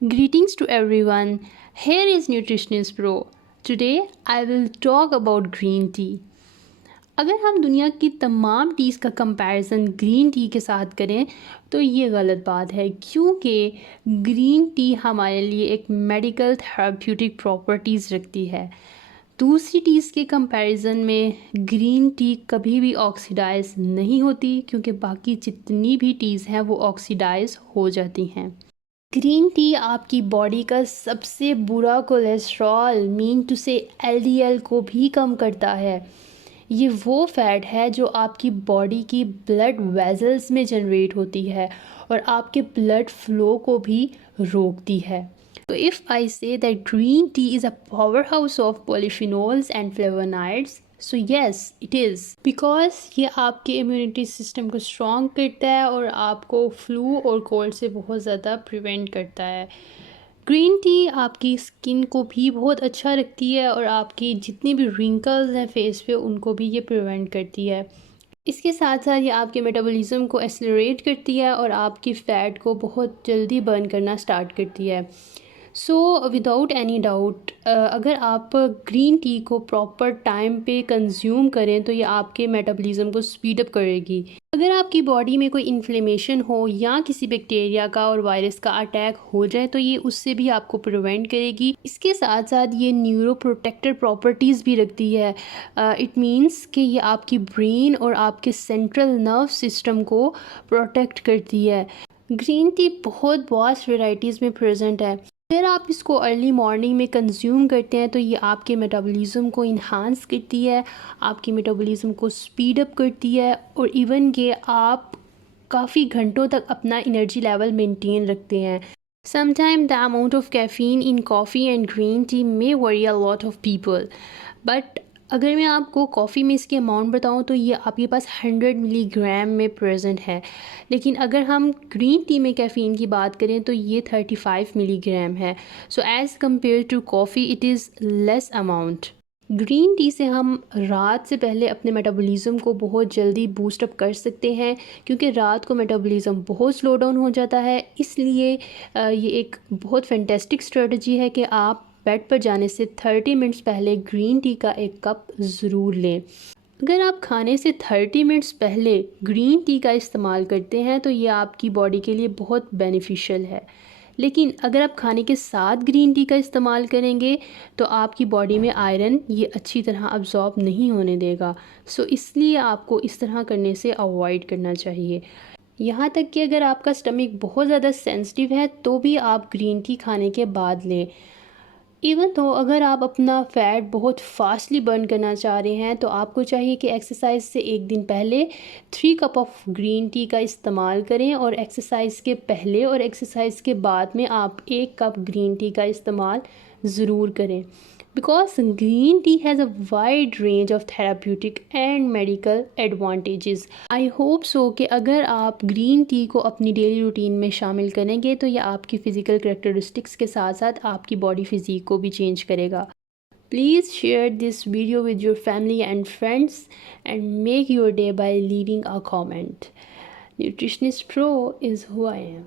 Greetings to everyone. Here is Nutritionist Pro. Today I will talk about green tea. अगर हम दुनिया की तमाम टीज़ का कंपैरिजन ग्रीन टी के साथ करें तो ये गलत बात है, क्योंकि ग्रीन टी हमारे लिए एक मेडिकल थेराप्यूटिक प्रॉपर्टीज़ रखती है। दूसरी टीज़ के कंपैरिजन में ग्रीन टी कभी भी ऑक्सीडाइज नहीं होती, क्योंकि बाकी जितनी भी टीज़ हैं वो ऑक्सीडाइज हो जाती हैं। ग्रीन टी आपकी बॉडी का सबसे बुरा कोलेस्ट्रॉल मीन टू से एलडीएल को भी कम करता है। ये वो फैट है जो आपकी बॉडी की ब्लड वेजल्स में जनरेट होती है और आपके ब्लड फ्लो को भी रोकती है। तो if I say that green tea is a power house of polyphenols and flavonoids, so yes it is, because ये आपके इम्यूनिटी सिस्टम को स्ट्रॉन्ग करता है और आपको फ्लू और कोल्ड से बहुत ज़्यादा प्रिवेंट करता है। ग्रीन टी आपकी स्किन को भी बहुत अच्छा रखती है और आपकी जितनी भी रिंकल्स हैं फेस पे उनको भी ये प्रिवेंट करती है। इसके साथ साथ ये आपके मेटाबॉलिज्म को एक्सेलरेट करती है और आपकी फ़ैट को बहुत जल्दी बर्न करना स्टार्ट करती है। सो विदाउट एनी डाउट अगर आप ग्रीन टी को प्रॉपर टाइम पे कंज्यूम करें तो ये आपके मेटाबॉलिज्म को स्पीड अप करेगी। अगर आपकी बॉडी में कोई इन्फ्लेमेशन हो या किसी बैक्टीरिया का और वायरस का अटैक हो जाए तो ये उससे भी आपको प्रिवेंट करेगी। इसके साथ साथ ये न्यूरो प्रोटेक्टर प्रॉपर्टीज़ भी रखती है। इट मीन्स कि ये आपकी ब्रेन और आपके सेंट्रल नर्व सिस्टम को प्रोटेक्ट करती है। ग्रीन टी बहुत वास्ट वेराइटीज़ में प्रेजेंट है। अगर आप इसको अर्ली मॉर्निंग में कंज्यूम करते हैं तो ये आपके मेटाबॉलिज्म को इन्हांस करती है, आपकी मेटाबॉलिज्म को स्पीड अप करती है और इवन कि आप काफ़ी घंटों तक अपना एनर्जी लेवल मेंटेन रखते हैं। Sometimes the amount of caffeine in coffee and green tea may worry a lot of people, but अगर मैं आपको कॉफ़ी में इसकी अमाउंट बताऊँ तो ये आपके पास 100 मिलीग्राम में प्रेजेंट है, लेकिन अगर हम ग्रीन टी में कैफ़ीन की बात करें तो ये 35 मिलीग्राम है। So as compare to coffee it is less amount. Green tea से हम रात से पहले अपने मेटाबॉलिज्म को बहुत जल्दी बूस्ट अप कर सकते हैं, क्योंकि रात को मेटाबॉलिज्म बहुत स्लो डाउन हो जाता है। इसलिए ये एक बहुत फैंटेस्टिक स्ट्रेटजी है कि आप बेड पर जाने से 30 मिनट्स पहले ग्रीन टी का एक कप ज़रूर लें। अगर आप खाने से 30 मिनट्स पहले ग्रीन टी का इस्तेमाल करते हैं तो ये आपकी बॉडी के लिए बहुत बेनिफिशियल है, लेकिन अगर आप खाने के साथ ग्रीन टी का इस्तेमाल करेंगे तो आपकी बॉडी में आयरन ये अच्छी तरह अब्जॉर्ब नहीं होने देगा। सो इसलिए आपको इस तरह करने से अवॉइड करना चाहिए। यहाँ तक कि अगर आपका स्टमक बहुत ज़्यादा सेंसिटिव है तो भी आप ग्रीन टी खाने के बाद लें। इवन तो अगर आप अपना फ़ैट बहुत फास्टली बर्न करना चाह रहे हैं तो आपको चाहिए कि एक्सरसाइज से एक दिन पहले 3 कप ऑफ ग्रीन टी का इस्तेमाल करें और एक्सरसाइज के पहले और एक्सरसाइज के बाद में आप 1 कप ग्रीन टी का इस्तेमाल ज़रूर करें, because green tea has a wide range of therapeutic and medical advantages. I hope so कि अगर आप ग्रीन टी को अपनी डेली रूटीन में शामिल करेंगे तो यह आपकी फ़िज़िकल करेक्टरिस्टिक्स के साथ साथ आपकी बॉडी फिज़िक को भी चेंज करेगा। Please share this video with your family and friends and make your day by leaving a comment. Nutritionist pro is who I M.